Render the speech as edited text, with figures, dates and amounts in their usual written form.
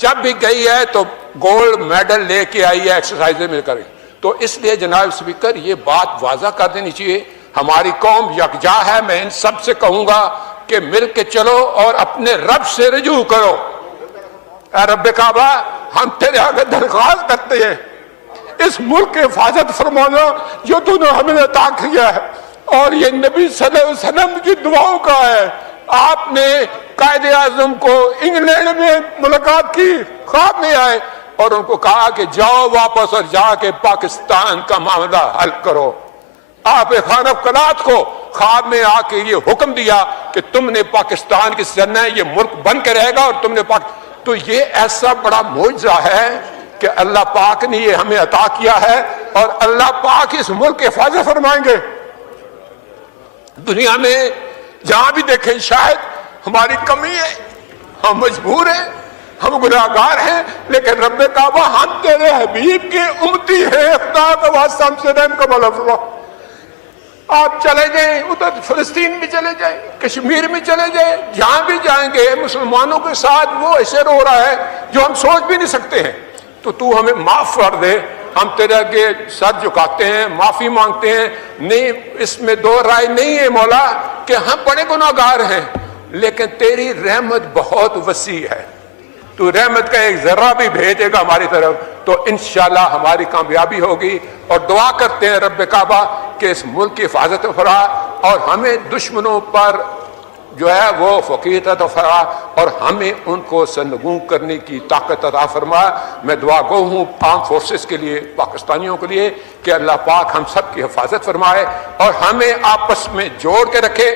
جب بھی گئی ہے تو گولڈ میڈل لے کے آئی ہے ایکسرسائز میں کر. تو اس لیے جناب اسپیکر یہ بات واضح کر دینی چاہیے ہماری قوم یکجا ہے. میں ان سب سے کہوں گا کہ مل کے چلو اور اپنے رب سے رجوع کرو. اے رب کعبہ ہم تیرے آگے درخواست کرتے ہیں اس ملک کی حفاظت فرمانا جو تو نے ہمیں عطا کیا ہے, اور یہ نبی صلی اللہ علیہ وسلم کی دعاؤں کا ہے. آپ نے قائد اعظم کو انگلینڈ میں ملاقات کی, خواب میں آئے اور ان کو کہا کہ جاؤ واپس اور جا کے پاکستان کا معاملہ حل کرو. آپ خان افقلات کو خواب میں آ کے یہ حکم دیا کہ تم نے پاکستان کی سرنا ہے, یہ ملک بن کے رہے گا اور تم نے تو یہ ایسا بڑا معجزہ ہے کہ اللہ پاک نے یہ ہمیں عطا کیا ہے, اور اللہ پاک اس ملک کی حفاظت فرمائیں گے. دنیا میں جہاں بھی دیکھیں شاید ہماری کمی ہے, ہم مجبور ہیں, ہم گناہگار ہیں, لیکن رب کعبہ ہم تیرے حبیب کے امتی ہیں. خدا کا واسطہ ہم سے رحم کا مولا فرما. آپ چلے جائیں ادھر فلسطین میں چلے جائیں, کشمیر میں چلے جائیں, جہاں بھی جائیں گے مسلمانوں کے ساتھ وہ ایسے رو رہا ہے جو ہم سوچ بھی نہیں سکتے ہیں. تو ہمیں معاف کر دے, ہم تیرے آگے سر جھکاتے ہیں, معافی مانگتے ہیں. نہیں, اس میں دو رائے نہیں ہے مولا کہ ہم بڑے گناہگار ہیں, لیکن تیری رحمت بہت وسیع ہے. تو رحمت کا ایک ذرہ بھی بھیجے گا ہماری طرف تو انشاءاللہ ہماری کامیابی ہوگی. اور دعا کرتے ہیں رب کعبہ کہ اس ملک کی حفاظت فرما اور ہمیں دشمنوں پر جو ہے وہ فقیت عطا فرما اور ہمیں ان کو سرنگوں کرنے کی طاقت عطا فرما. میں دعا گو ہوں آرم فورسز کے لیے, پاکستانیوں کے لیے کہ اللہ پاک ہم سب کی حفاظت فرمائے اور ہمیں آپس میں جوڑ کے رکھے